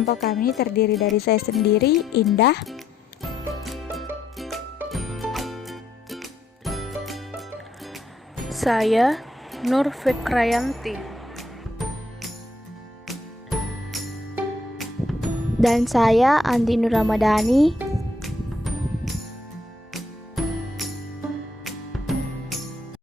Kelompok kami terdiri dari saya sendiri, Indah, saya Nur Fikrayanti, dan saya Andi Nur Ramadhani.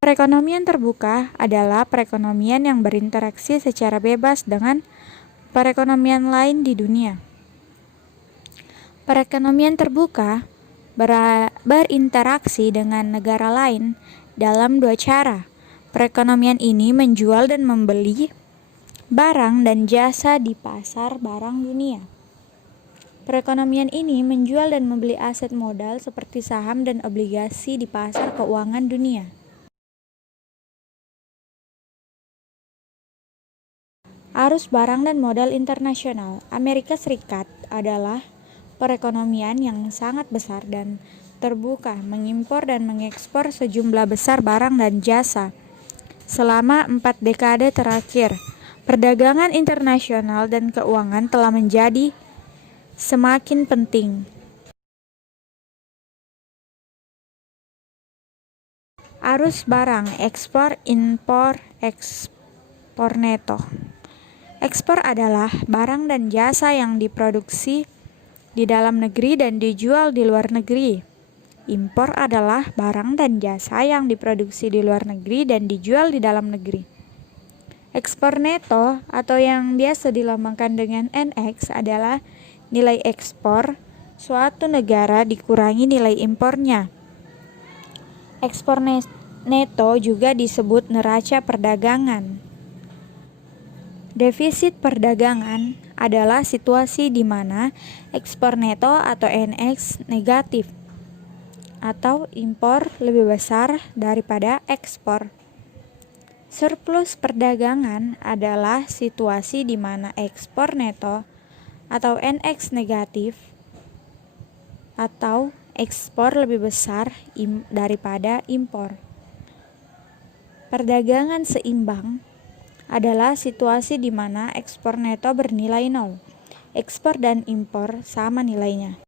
Perekonomian terbuka adalah perekonomian yang berinteraksi secara bebas dengan perekonomian lain di dunia. Perekonomian terbuka berinteraksi dengan negara lain dalam dua cara. Perekonomian ini menjual dan membeli barang dan jasa di pasar barang dunia. Perekonomian ini menjual dan membeli aset modal seperti saham dan obligasi di pasar keuangan dunia. Arus barang dan modal internasional. Amerika Serikat adalah perekonomian yang sangat besar dan terbuka, mengimpor dan mengekspor sejumlah besar barang dan jasa. Selama 4 dekade terakhir, perdagangan internasional dan keuangan telah menjadi semakin penting. Arus barang, ekspor, impor, ekspor neto. Ekspor adalah barang dan jasa yang diproduksi di dalam negeri dan dijual di luar negeri. Impor adalah barang dan jasa yang diproduksi di luar negeri dan dijual di dalam negeri. Ekspor neto atau yang biasa dilambangkan dengan NX adalah nilai ekspor suatu negara dikurangi nilai impornya. Ekspor neto juga disebut neraca perdagangan. Defisit perdagangan adalah situasi di mana ekspor neto atau NX negatif atau impor lebih besar daripada ekspor. Surplus perdagangan adalah situasi di mana ekspor neto atau NX negatif atau ekspor lebih besar daripada impor. Perdagangan seimbang adalah situasi di mana ekspor neto bernilai nol, ekspor dan impor sama nilainya.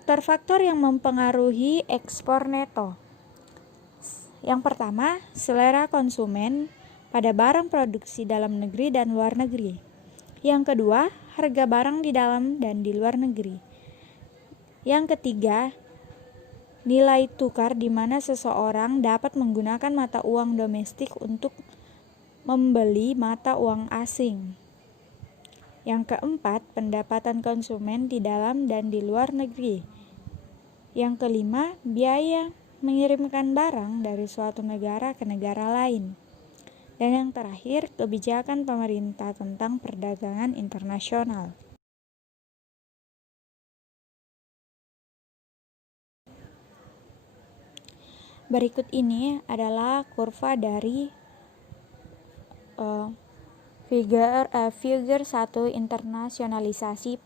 Faktor-faktor yang mempengaruhi ekspor neto. Yang pertama, selera konsumen pada barang produksi dalam negeri dan luar negeri. Yang kedua, harga barang di dalam dan di luar negeri. Yang ketiga, nilai tukar di mana seseorang dapat menggunakan mata uang domestik untuk membeli mata uang asing. Yang keempat, pendapatan konsumen di dalam dan di luar negeri. Yang kelima, biaya mengirimkan barang dari suatu negara ke negara lain. Dan yang terakhir, kebijakan pemerintah tentang perdagangan internasional. Berikut ini adalah kurva dari figure 1 internasionalisasi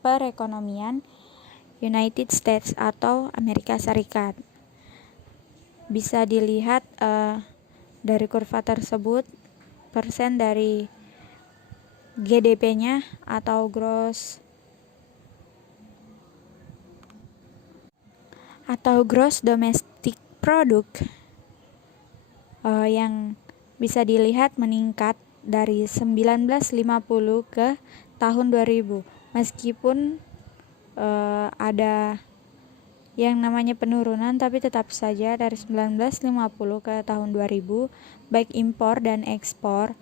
perekonomian United States atau Amerika Serikat. Bisa dilihat dari kurva tersebut persen dari GDP-nya atau gross domestic product yang bisa dilihat meningkat dari 1950 ke tahun 2000 meskipun ada yang namanya penurunan, tapi tetap saja dari 1950 ke tahun 2000 baik impor dan ekspor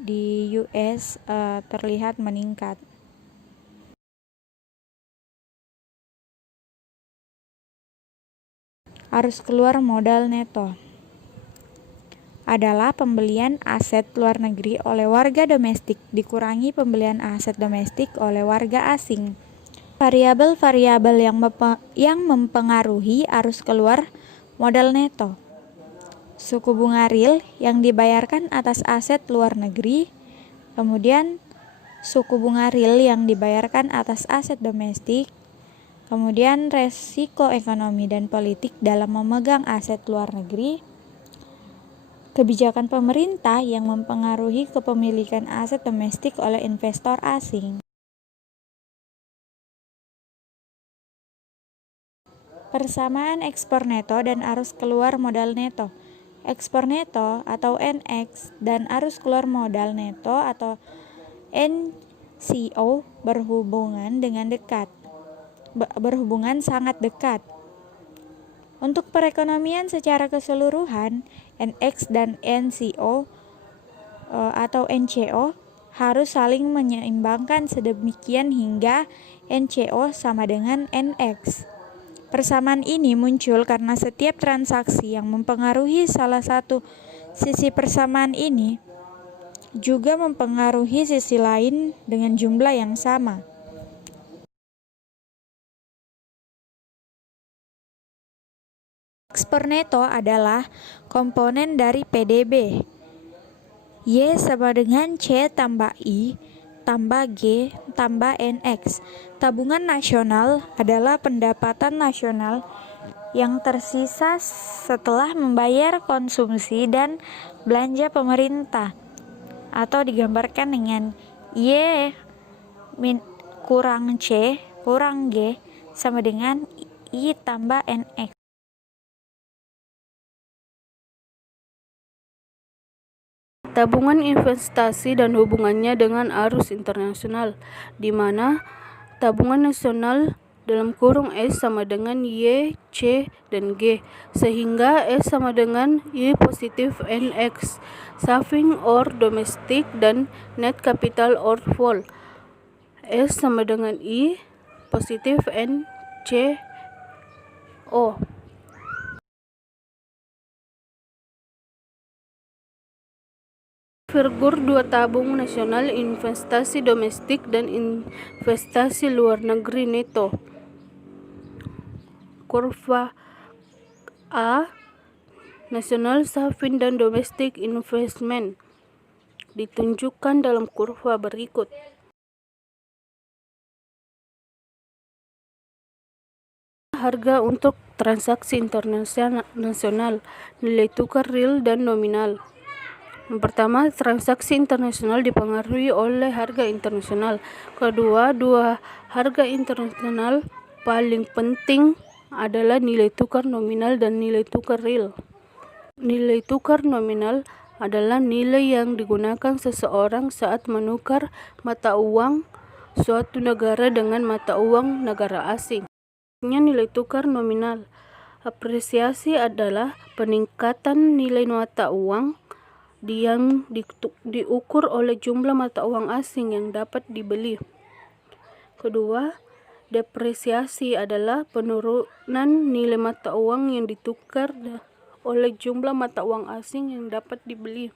di US terlihat meningkat. Arus keluar modal neto adalah pembelian aset luar negeri oleh warga domestik dikurangi pembelian aset domestik oleh warga asing. Variabel-variabel yang mempengaruhi arus keluar modal neto. Suku bunga real yang dibayarkan atas aset luar negeri, kemudian suku bunga real yang dibayarkan atas aset domestik, kemudian resiko ekonomi dan politik dalam memegang aset luar negeri, kebijakan pemerintah yang mempengaruhi kepemilikan aset domestik oleh investor asing. Persamaan ekspor neto dan arus keluar modal neto. Ekspor neto atau NX dan arus keluar modal neto atau NCO berhubungan sangat dekat. Untuk perekonomian secara keseluruhan, NX dan NCO atau NCO harus saling menyeimbangkan sedemikian hingga NCO sama dengan NX. Persamaan ini muncul karena setiap transaksi yang mempengaruhi salah satu sisi persamaan ini juga mempengaruhi sisi lain dengan jumlah yang sama. Ekspor neto adalah komponen dari PDB. Y sama dengan C tambah I tambah G tambah NX. Tabungan nasional adalah pendapatan nasional yang tersisa setelah membayar konsumsi dan belanja pemerintah, atau digambarkan dengan Y kurang C kurang G sama dengan I tambah NX. Tabungan investasi dan hubungannya dengan arus internasional, di mana tabungan nasional dalam kurung S sama dengan Y, C, dan G, sehingga S sama dengan I positif NX, saving or domestic, dan net capital or fall. S sama dengan I positif N, C, O. Figur dua tabung nasional, investasi domestik dan investasi luar negeri neto. Kurva A, nasional saving dan domestic investment, ditunjukkan dalam kurva berikut. Harga untuk transaksi internasional, nilai tukar real dan nominal. Yang pertama, transaksi internasional dipengaruhi oleh harga internasional. Kedua, dua harga internasional paling penting adalah nilai tukar nominal dan nilai tukar real. Nilai tukar nominal adalah nilai yang digunakan seseorang saat menukar mata uang suatu negara dengan mata uang negara asing. Nilai tukar nominal. Apresiasi adalah peningkatan nilai mata uang yang diukur oleh jumlah mata uang asing yang dapat dibeli. Kedua, depresiasi adalah penurunan nilai mata uang yang ditukar oleh jumlah mata uang asing yang dapat dibeli.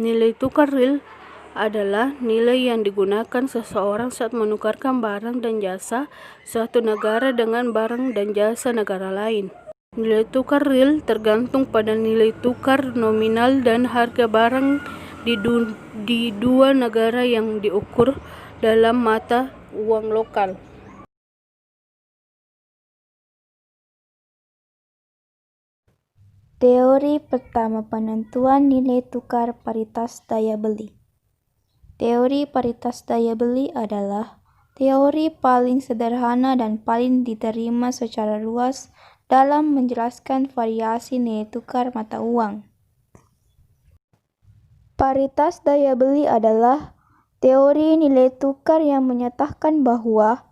Nilai tukar real adalah nilai yang digunakan seseorang saat menukarkan barang dan jasa suatu negara dengan barang dan jasa negara lain. Nilai tukar real tergantung pada nilai tukar nominal dan harga barang di dua negara yang diukur dalam mata uang lokal. Teori pertama, penentuan nilai tukar paritas daya beli. Teori paritas daya beli adalah teori paling sederhana dan paling diterima secara luas dalam menjelaskan variasi nilai tukar mata uang. Paritas daya beli adalah teori nilai tukar yang menyatakan bahwa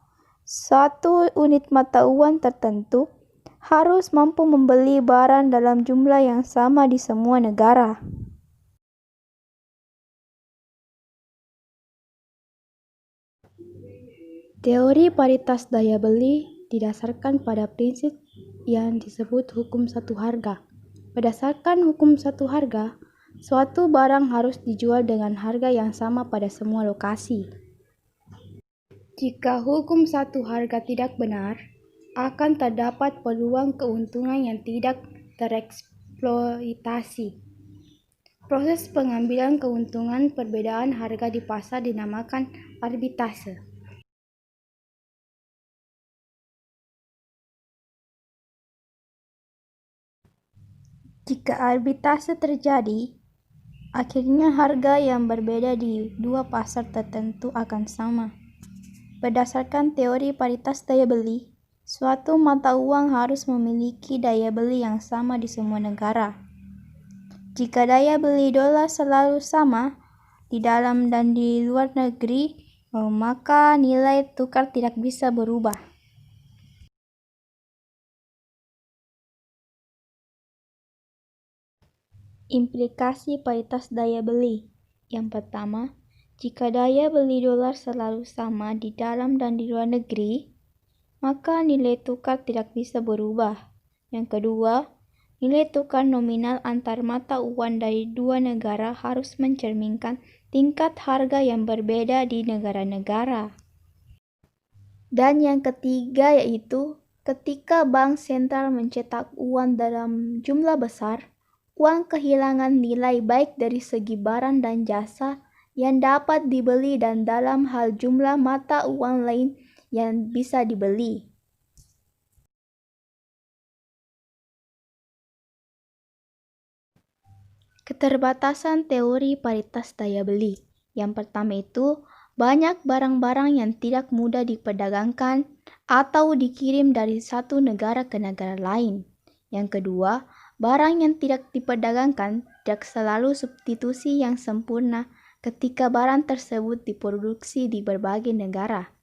satu unit mata uang tertentu harus mampu membeli barang dalam jumlah yang sama di semua negara. Teori paritas daya beli didasarkan pada prinsip yang disebut hukum satu harga. Berdasarkan hukum satu harga, suatu barang harus dijual dengan harga yang sama pada semua lokasi. Jika hukum satu harga tidak benar, akan terdapat peluang keuntungan yang tidak tereksploitasi. Proses pengambilan keuntungan perbedaan harga di pasar dinamakan arbitrase. Jika arbitrase terjadi, akhirnya harga yang berbeda di dua pasar tertentu akan sama. Berdasarkan teori paritas daya beli, suatu mata uang harus memiliki daya beli yang sama di semua negara. Jika daya beli dolar selalu sama di dalam dan di luar negeri, maka nilai tukar tidak bisa berubah. Implikasi paritas daya beli. Yang pertama, jika daya beli dolar selalu sama di dalam dan di luar negeri, maka nilai tukar tidak bisa berubah. Yang kedua, nilai tukar nominal antar mata uang dari dua negara harus mencerminkan tingkat harga yang berbeda di negara-negara. Dan yang ketiga yaitu, ketika bank sentral mencetak uang dalam jumlah besar, uang kehilangan nilai baik dari segi barang dan jasa yang dapat dibeli dan dalam hal jumlah mata uang lain yang bisa dibeli. Keterbatasan teori paritas daya beli. Yang pertama itu, banyak barang-barang yang tidak mudah diperdagangkan atau dikirim dari satu negara ke negara lain. Yang kedua, barang yang tidak diperdagangkan tidak selalu substitusi yang sempurna ketika barang tersebut diproduksi di berbagai negara.